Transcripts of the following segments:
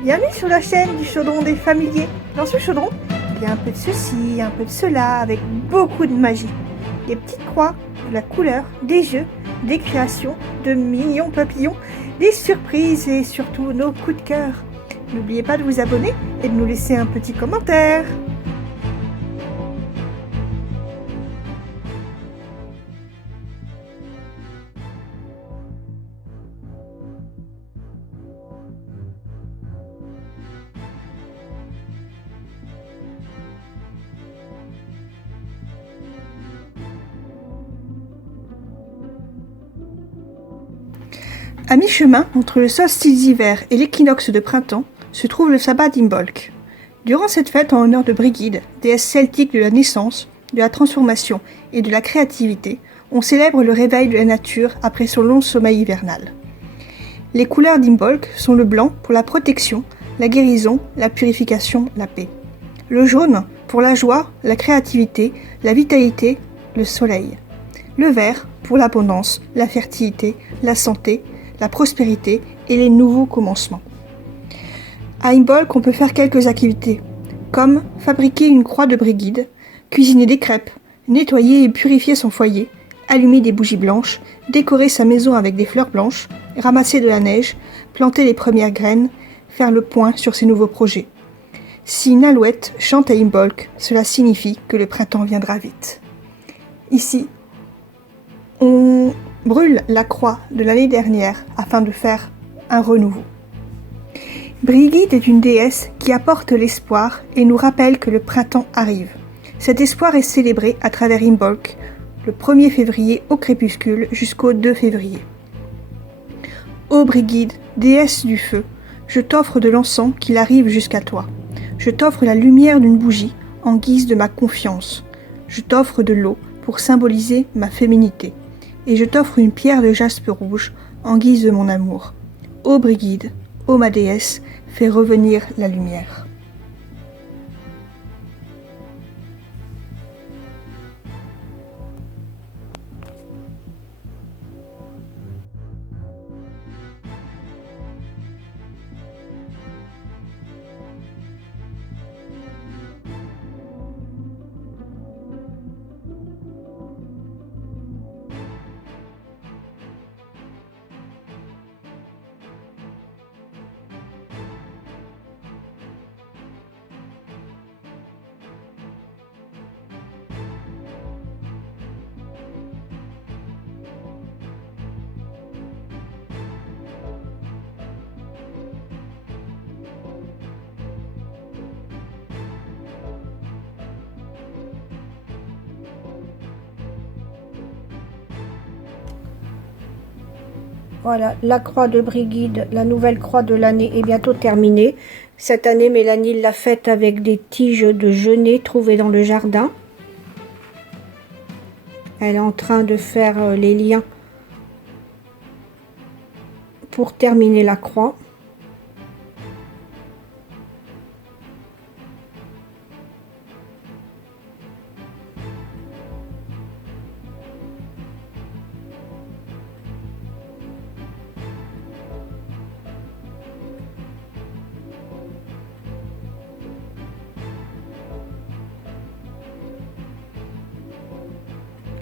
Bienvenue sur la chaîne du chaudron des familiers. Dans ce chaudron, il y a un peu de ceci, un peu de cela, avec beaucoup de magie. Des petites croix, de la couleur, des jeux, des créations, de mignons papillons, des surprises et surtout nos coups de cœur. N'oubliez pas de vous abonner et de nous laisser un petit commentaire. À mi-chemin entre le solstice d'hiver et l'équinoxe de printemps se trouve le sabbat d'Imbolc. Durant cette fête en l'honneur de Brigid, déesse celtique de la naissance, de la transformation et de la créativité, on célèbre le réveil de la nature après son long sommeil hivernal. Les couleurs d'Imbolc sont le blanc pour la protection, la guérison, la purification, la paix. Le jaune pour la joie, la créativité, la vitalité, le soleil. Le vert pour l'abondance, la fertilité, la santé, la prospérité et les nouveaux commencements. À Imbolc, on peut faire quelques activités, comme fabriquer une croix de Brigid, cuisiner des crêpes, nettoyer et purifier son foyer, allumer des bougies blanches, décorer sa maison avec des fleurs blanches, ramasser de la neige, planter les premières graines, faire le point sur ses nouveaux projets. Si une alouette chante à Imbolc, cela signifie que le printemps viendra vite. Ici, on brûle la croix de l'année dernière afin de faire un renouveau. Brigid est une déesse qui apporte l'espoir et nous rappelle que le printemps arrive. Cet espoir est célébré à travers Imbolc, le 1er février au crépuscule jusqu'au 2 février. Ô Brigid, déesse du feu, je t'offre de l'encens qu'il arrive jusqu'à toi. Je t'offre la lumière d'une bougie en guise de ma confiance. Je t'offre de l'eau pour symboliser ma féminité. Et je t'offre une pierre de jaspe rouge en guise de mon amour. Ô Brigid, ô ma déesse, fais revenir la lumière. Voilà, la croix de Brigid, la nouvelle croix de l'année est bientôt terminée. Cette année, Mélanie l'a faite avec des tiges de genêt trouvées dans le jardin. Elle est en train de faire les liens pour terminer la croix.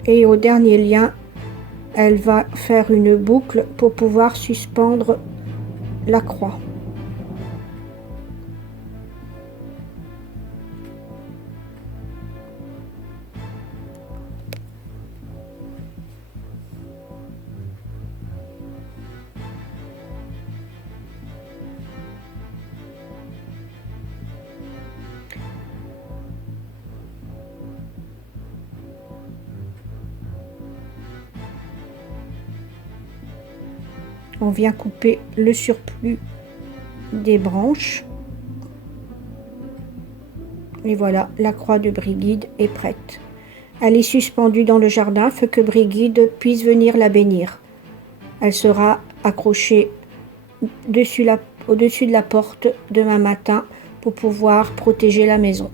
Et au dernier lien, elle va faire une boucle pour pouvoir suspendre la croix. On vient couper le surplus des branches. Et voilà, la croix de Brigid est prête. Elle est suspendue dans le jardin afin que Brigid puisse venir la bénir. Elle sera accrochée au-dessus de la porte demain matin pour pouvoir protéger la maison.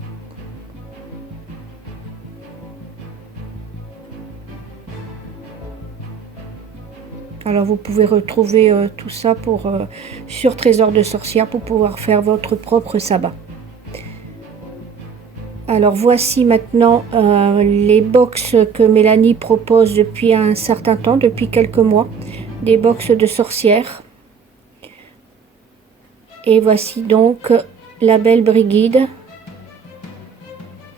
Alors vous pouvez retrouver tout ça sur Trésor de Sorcière pour pouvoir faire votre propre sabbat. Alors voici maintenant les box que Mélanie propose depuis un certain temps, depuis quelques mois, des box de sorcières. Et voici donc la belle Brigide.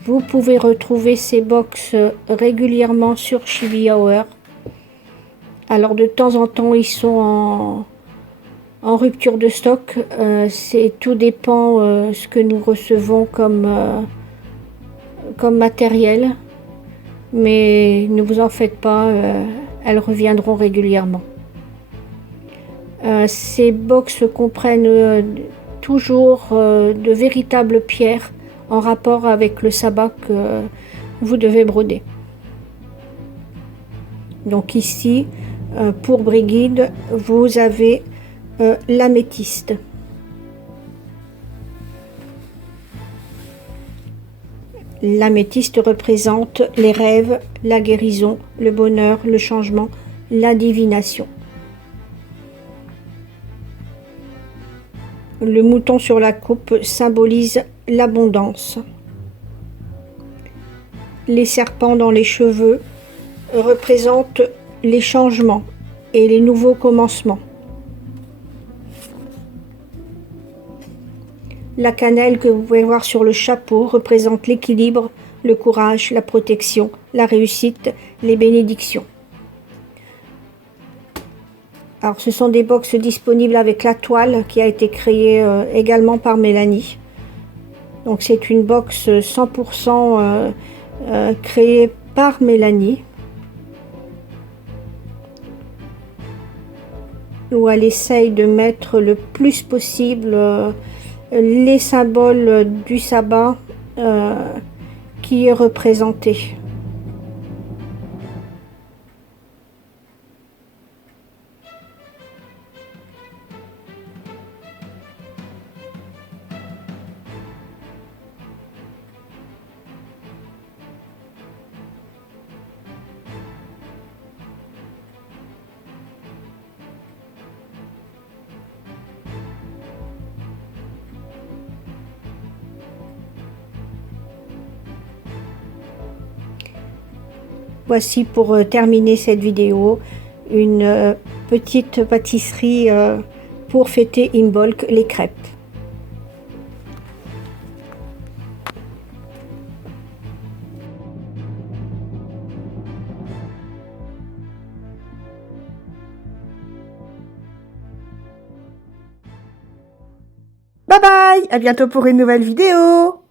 Vous pouvez retrouver ces box régulièrement sur Chibi Hour. Alors de temps en temps ils sont en rupture de stock. Tout dépend ce que nous recevons comme matériel. Mais ne vous en faites pas, elles reviendront régulièrement. Ces box comprennent toujours de véritables pierres en rapport avec le sabbat que vous devez broder. Donc ici, pour Brigide, vous avez l'améthyste. L'améthyste représente les rêves, la guérison, le bonheur, le changement, la divination. Le mouton sur la coupe symbolise l'abondance. Les serpents dans les cheveux représentent les changements et les nouveaux commencements. La cannelle que vous pouvez voir sur le chapeau représente l'équilibre, le courage, la protection, la réussite, les bénédictions. Alors ce sont des box disponibles avec la toile qui a été créée également par Mélanie. Donc c'est une box 100% créée par Mélanie, où elle essaye de mettre le plus possible les symboles du sabbat qui est représenté. Voici pour terminer cette vidéo une petite pâtisserie pour fêter Imbolc, les crêpes. Bye bye, à bientôt pour une nouvelle vidéo.